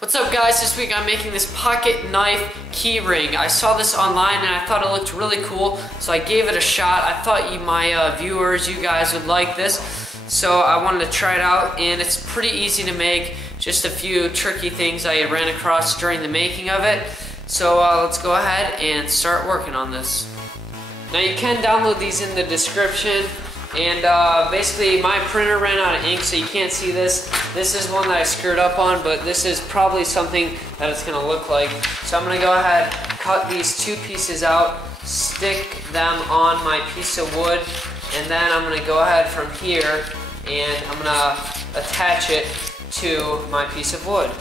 What's up guys, this week I'm making this pocket knife key ring. I saw this online and I thought it looked really cool, so I gave it a shot. I thought my viewers, you guys would like this. So I wanted to try it out and it's pretty easy to make. Just a few tricky things I ran across during the making of it. So let's go ahead and start working on this. Now you can download these in the description. And basically my printer ran out of ink, so you can't see this. This is one that I screwed up on, but this is probably something that it's gonna look like. So I'm gonna go ahead, cut these two pieces out, stick them on my piece of wood, and then I'm gonna go ahead from here and I'm gonna attach it to my piece of wood.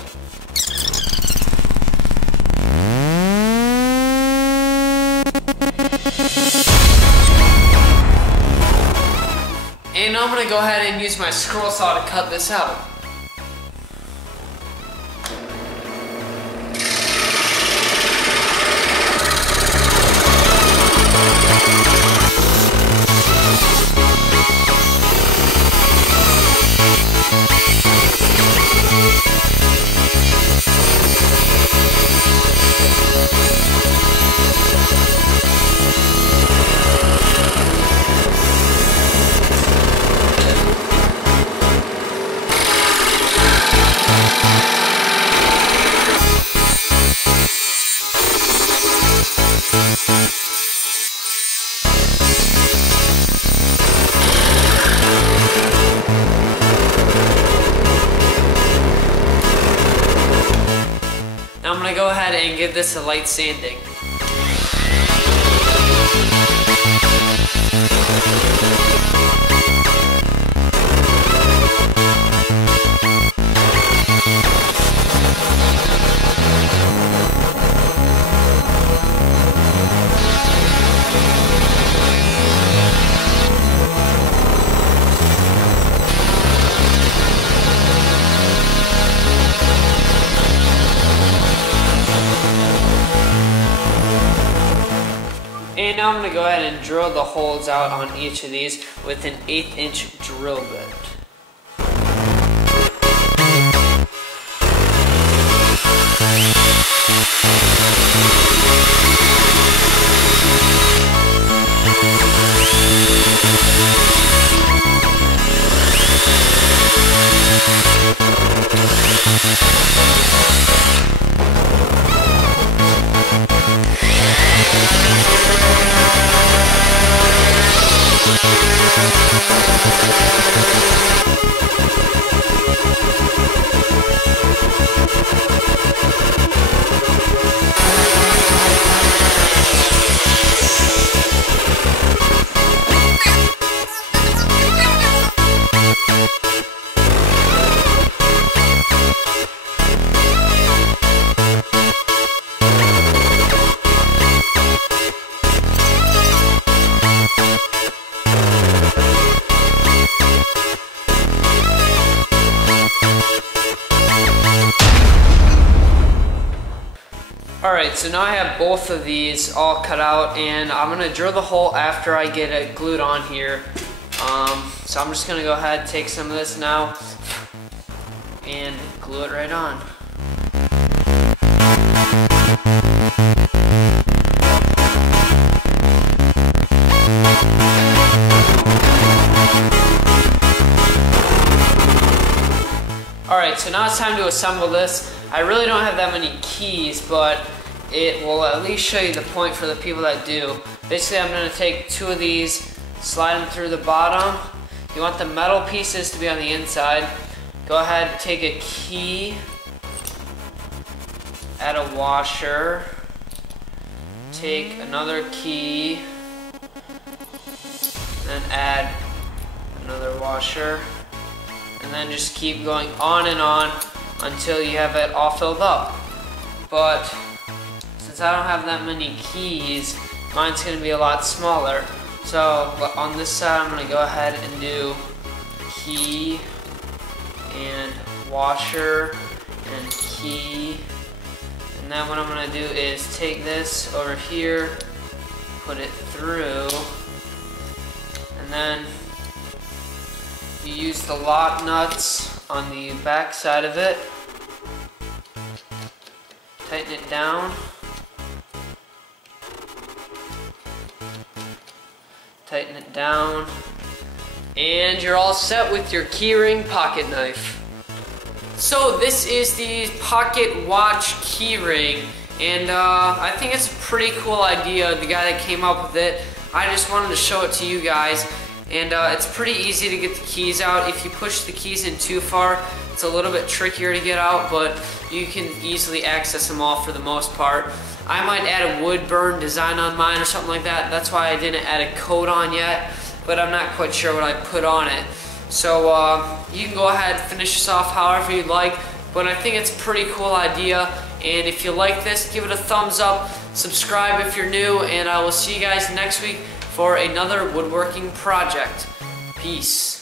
And I'm gonna go ahead and use my scroll saw to cut this out. Now I'm going to go ahead and give this a light sanding. And now I'm going to go ahead and drill the holes out on each of these with an 1/8 inch drill bit. Alright, so now I have both of these all cut out and I'm going to drill the hole after I get it glued on here. So I'm just going to go ahead, take some of this now and glue it right on. Alright, so now it's time to assemble this. I really don't have that many keys, but it will at least show you the point for the people that do. Basically, I'm going to take two of these, slide them through the bottom. You want the metal pieces to be on the inside. Go ahead, take a key, add a washer, take another key, then add another washer, and then just keep going on and on until you have it all filled up. But since I don't have that many keys, mine's going to be a lot smaller. So on this side I'm going to go ahead and do key and washer and key. And then what I'm going to do is take this over here, put it through, and then you use the lock nuts on the back side of it Tighten it down. Tighten it down. And you're all set with your Keyring pocket knife. So this is the pocket watch Keyring, and I think it's a pretty cool idea, the guy that came up with it. I just wanted to show it to you guys, and it's pretty easy to get the keys out. If you push the keys in too far, it's a little bit trickier to get out, but you can easily access them all for the most part. I might add a wood burn design on mine or something like that. That's why I didn't add a coat on yet, but I'm not quite sure what I put on it. So you can go ahead and finish this off however you'd like, but I think it's a pretty cool idea. And if you like this, give it a thumbs up, subscribe if you're new, and I will see you guys next week for another woodworking project. Peace.